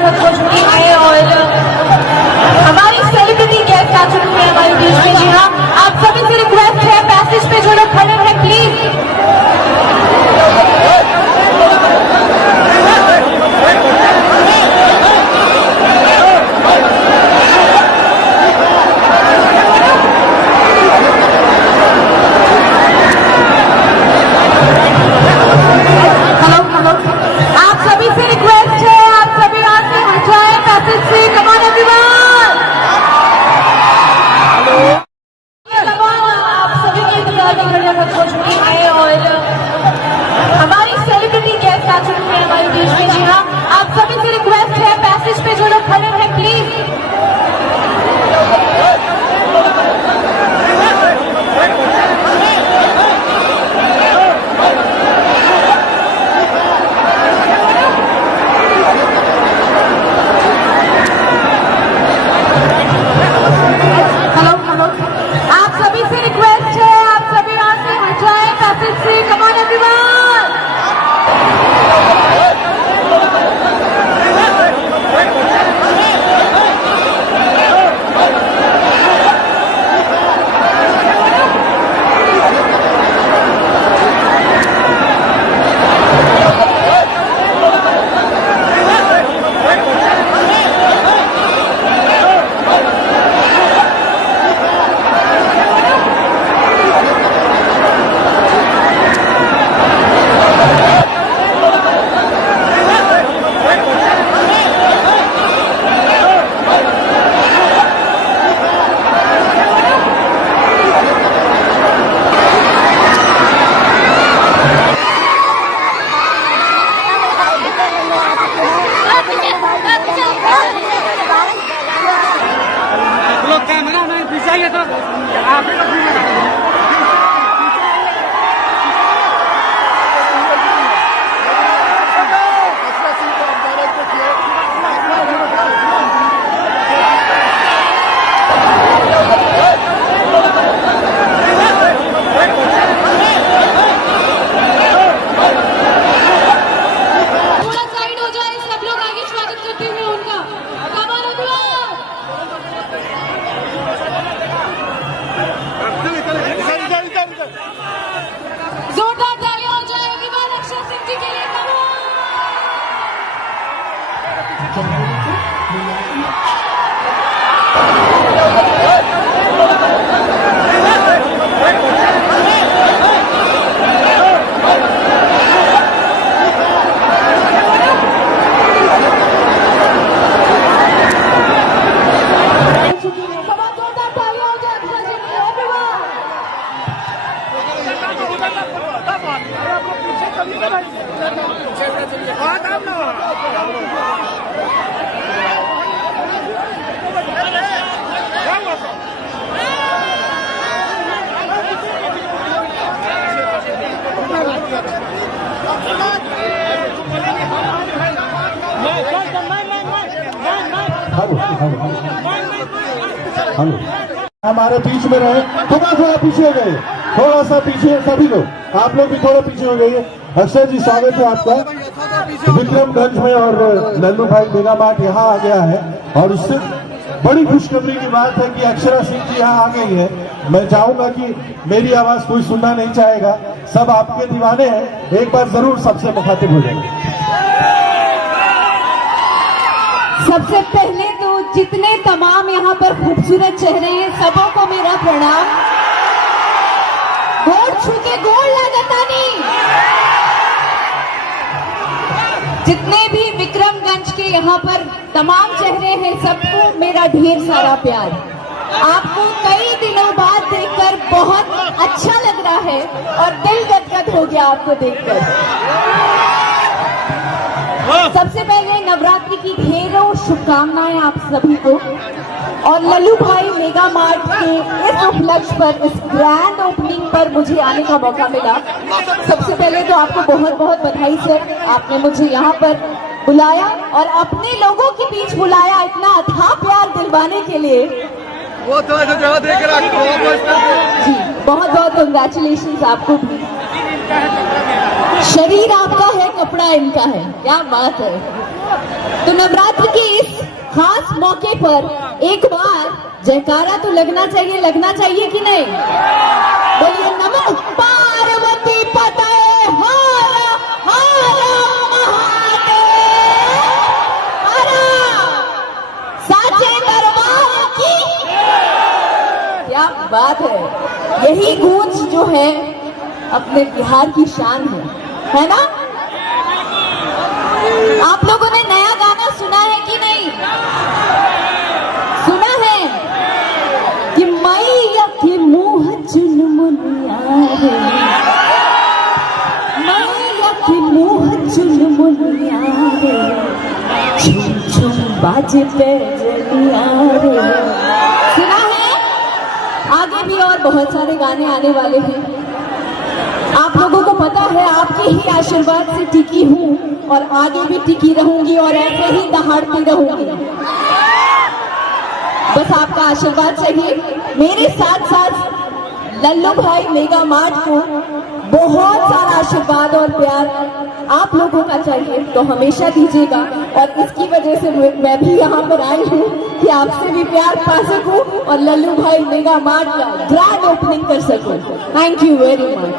खत्म हो चुकी है और हमारी सेलिब्रिटी गेस्ट आ चुकी है हमारे बीच में। जी हाँ, आप सभी से रिक्वेस्ट है, पैसेज पे जो लोग खड़े हैं प्लीज हो चुकी है और हमारी सेलिब्रिटी गेस्ट आ चुकी है हमारे बीच में। जी हाँ, आप सभी से रिक्वेस्ट है, पैसेज पे जो लोग खड़े हैं प्लीज हमारे बीच में रहे, थोड़ा सा पीछे गए, थोड़ा सा पीछे सभी लोग, आप लोग भी थोड़ा पीछे हो गए। अक्षय जी स्वागत है आपका। विक्रमगंज में और लल्लू भाई मेगा मार्ट यहाँ आ गया है और उससे बड़ी खुशखबरी की बात है कि अक्षरा सिंह जी यहाँ आ गई है। मैं चाहूंगा कि मेरी आवाज कोई सुनना नहीं चाहेगा, सब आपके दीवाने हैं, एक बार जरूर सबसे मुखातिब हो जाएंगे। सबसे पहले तो जितने तमाम यहाँ पर खूबसूरत चेहरे हैं सबों को मेरा प्रणाम। गोड़ छू के गोड़ लगाता नहीं। जितने भी विक्रमगंज के यहाँ पर तमाम चेहरे हैं सबको मेरा ढेर सारा प्यार। आपको कई दिनों बाद देखकर बहुत अच्छा लग रहा है और दिल गदगद हो गया आपको देखकर। सबसे पहले नवरात्रि की ढेरों शुभकामनाएं आप सभी को और लल्लू भाई मेगा मार्ट के इस उपलक्ष्य पर, इस ग्रैंड ओपनिंग पर मुझे आने का मौका मिला। सबसे पहले तो आपको बहुत बहुत बधाई सर, आपने मुझे यहाँ पर बुलाया और अपने लोगों के बीच बुलाया इतना अथाह प्यार दिलवाने के लिए। वो तो जगह देख जी बहुत बहुत कंग्रेचुलेशन आपको भी। शरीर आपका है, कपड़ा इनका है, क्या बात है। तो नवरात्र के इस खास मौके पर एक बार जयकारा तो लगना चाहिए कि नहीं? बोलिए नमो पार्वती पते हर हर महादेव, हर साचे दरबार की। क्या बात है, यही गूंज जो है अपने बिहार की शान है ना? आप लोगों ने नया गाना सुना है कि नहीं? सुना है कि मैया के मुंह चुनमुनिया रे, मैया के मुंह चुनमुनिया रे, झुम झुम बाजे पैजनिया रे। सुना है? आगे भी और बहुत सारे गाने आने वाले हैं। आप लोगों को पता है आपके ही आशीर्वाद से टिकी हूँ और आगे भी टिकी रहूंगी और ऐसे ही दहाड़ती रहूंगी। बस आपका आशीर्वाद चाहिए। मेरे साथ साथ लल्लू भाई मेगा मार्ट को बहुत सारा आशीर्वाद और प्यार आप लोगों का चाहिए, तो हमेशा दीजिएगा। और इसकी वजह से मैं भी यहाँ पर आई हूँ कि आपसे भी प्यार पा सकूं और लल्लू भाई मेगा मार्ट का ग्रैंड ओपनिंग कर सकूं। Thank you very much.